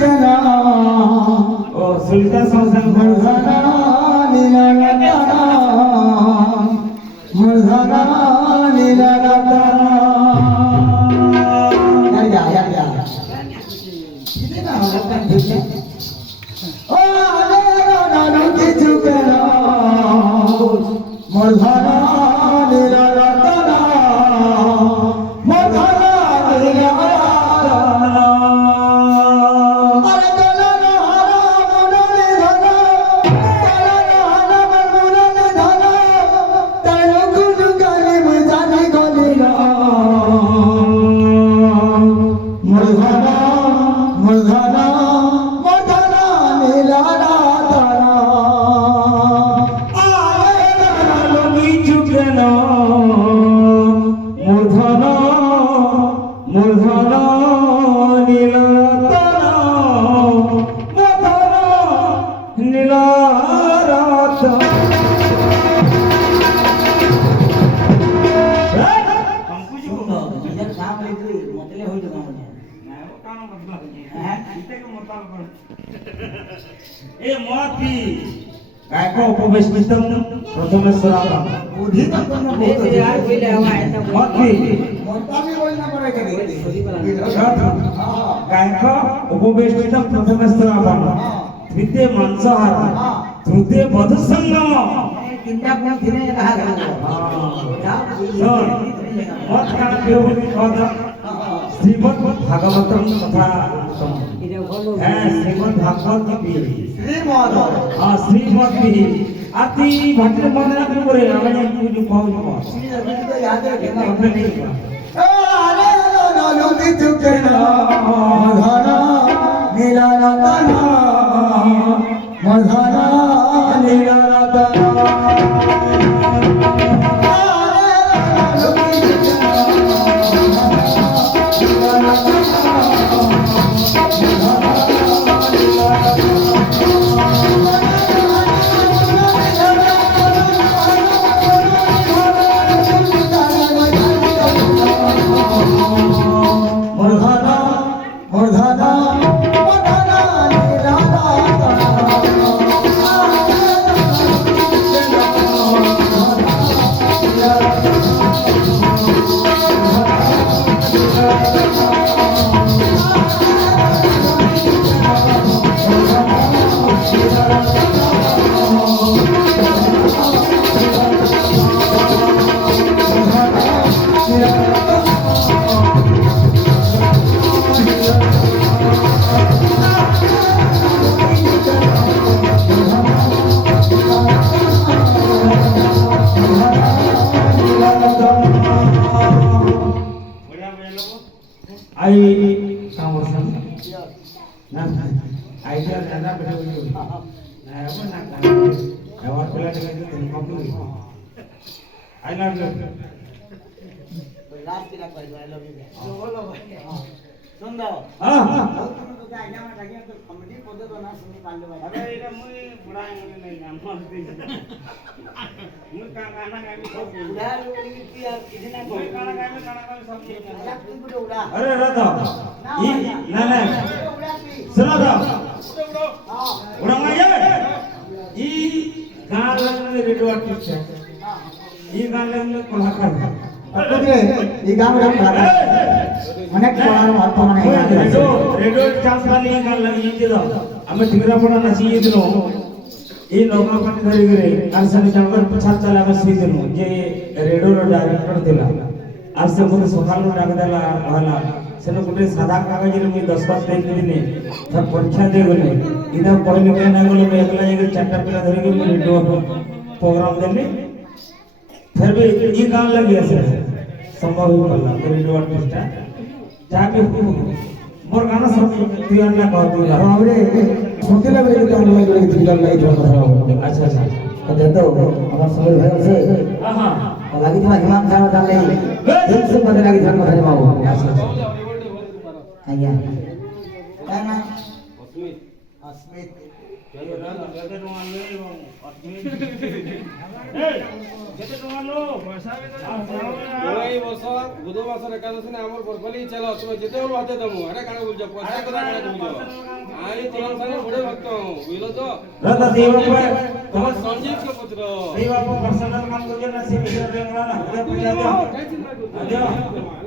चुकना ओ सुलता संसार मुर्धाना नीला रतना मुर्धाना नीला रतना या इसे ना होता ठीक है ओ आले नानू की चुकना मुर्धाना नीला रतना मुर्धाना नीला रतना अरे गला हरा मुनने धना गला हरा मुनने धना तारो कुन गरीब जाने गलिला मुर्धाना मुर्धाना मुर्धाना नीला रतना आले नानू की चुकना मूर्धना मूर्धना नीलरत्ना मूर्धना नीलरत्ना নিজের নাম লিখলি মতলে হইতো না মনে না ও কান মতলা হ্যাঁ ইতে কে মতল কর এ মতি গায়ক উপবেশিতম প্রথমে সরাম বুদ্ধি তো কোন বহুত यार কইলে হওয়া এটা মতি মতামি বল না করে কে গায়ক উপবেশিতম প্রথমে সরাম তৃতীয় মাংসাহার তৃতীয় বধ সঙ্গম চিন্তা কোন দিনে কহা গেল মত কান বিরোধী পদ শ্রীমদ ভাগবতম কথা এটা ভালো হ্যাঁ শ্রীমদ ভাগবত কি শ্রীমদ হ্যাঁ শ্রীমদ কি আতি ভট্ট মনে রাখতে পারে আমি কিছু পাবো না শ্রী রবি তো याद रखे ना আপনি নেই আরে নানু কি চুকনা মধানা নীলা রতনা মধানা নীলা রতনা मुर्धाना मुर्धाना मुर्धाना नीला आई काम वर्षम ना आइडिया ज्यादा बेटे बोलियो ना अब ना अवार्ड पेला के दिन company I love you last की कोई आई लव यू बोलो सुन दो हां तुम तो आईना में लगे तो कमेटी पदे तो ना सुनी मान लो अरे इला मुई बुढ़ा नहीं नाम मस्ती मुई का गाना गामी सब उड़ा लोग की यार किसी ना मुई गाना गामी सब या तुम को उड़ा अरे रतो ई ना ना उड़ा की सुनो तो हां उड़ांगा ये ई गाना में रेडियो आर्टिस्ट है ई गाना में कलाकार ಅಪ್ಪಗೆ ಈ ಗಾಮ ಗಾಮ ಭಾಗ अनेक कोणाला अर्थ माने रेडियो चांस वाली गाना लगी इदिदो हमें ठिगरा पड़ा नसी इदिनो ई लोकल पार्टी धरी गरे आरसन जंगल पछार चला में सी दिनो जे रेडियो रो डायरेक्टर दिला आरसे मुझे सकाल रो डाक देला हला सेनो गुटे सादा कागज रे मी 10 बार देख दिने तब परीक्षा दे गले इदा पढ़े लिखे ना गले मैं एकला एक चारटा पिला धरी के रेडियो प्रोग्राम देली फिर भी ये गान लगी ऐसे संभव ही पड़ला रेडियो आर्टिस्ट जाके मोर गाना सब तुयार ना कहती है ಅವರೇ सुनते लगे कि हम लोग के दिल में जो কথা अच्छा अच्छा तो दे दो हमारा समय है से हां हां लगी तो हिमाम खान डाल ले दिल से पता लगी धर्म धर्म आओ आया क्या नाम अस्मित चलो रात जगह मान ले যেতে তোমালো পয়সা এই বছর বুধ মাসের একাদশী আমার বরফলি চলো তুমি যেতে হলো হাতে দমু আরে কানে বলছো পয়সা কথা কানে বলছো तुम्हारे सारे बड़े भक्त हूँ बुझलो तो दादा देव पे तुम्हारे संजीव के पुत्र देव आप पर्सनल काम करिए ना से विषय में ना पूजा क्या चिंता करते हो? दे